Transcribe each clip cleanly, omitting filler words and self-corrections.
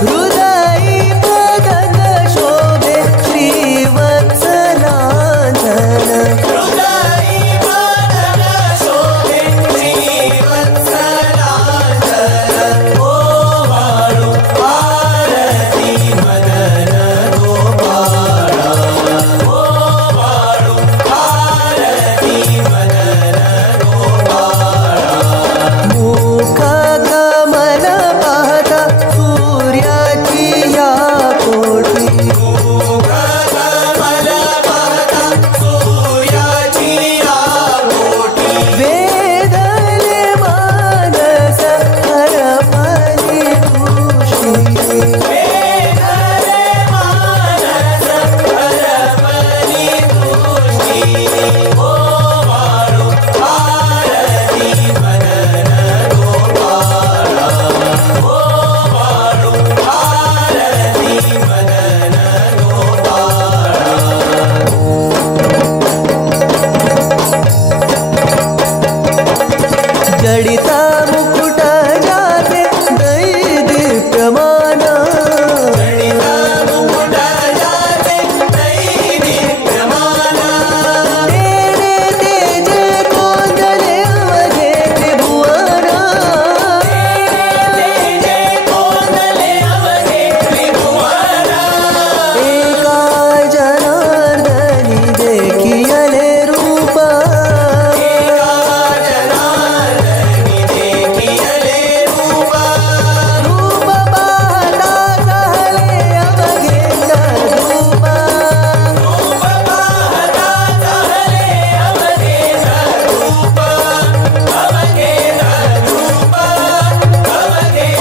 हृदयी मदन शोभे श्रीवत्सलांजन हृदयी मदन शोभे श्रीवत्सलांजन ओवाळू आरती मदन गोपाळा ओवाळू आरती मदन गोपाळा मुख कमल पाहता सूर्याची या कोटी कमल पाहता सूर्याची आकोटी वेदले मानस हरपली तुषी वेदले मानस हरपली तुझी ओवाळू आरती मदन गोपाळा ओवाळू आरती मदन गोपाळा जडिता मुकुट जाते दैदिप्यमान जडिता मुकुट जाते दैदिप्यमान तेने तेजे कोंदले अवघे त्रिभुवन तेजे कोंदले अवघे त्रिभुवन एका जनार्दनी देखियले रूप एका जनार्दनी देखियले रूप रूप पाहता झाले अवघे धूप रूप पाहता झाले अवघे रूप अवघे रूप अवघे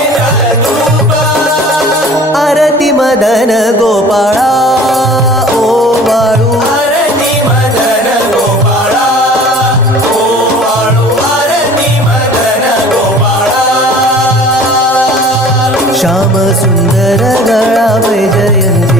रूप आरती मदन गोपाळा ओवाळू आरती मदन गोपाळा ओवाळू आरती मदन गोपाळा श्याम सुंदर गळा वैजयंती